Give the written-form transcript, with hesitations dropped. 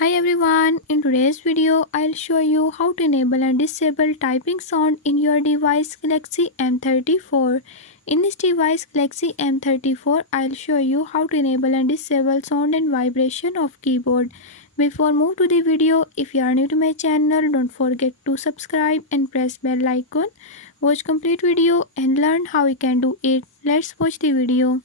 Hi everyone, in today's video I'll show you how to enable and disable typing sound in your device Galaxy M34. In this device Galaxy M34 I'll show you how to enable and disable sound and vibration of keyboard. Before move to the video, if you are new to my channel, don't forget to subscribe and press bell icon. Watch complete video and learn how you can do it. Let's watch the video.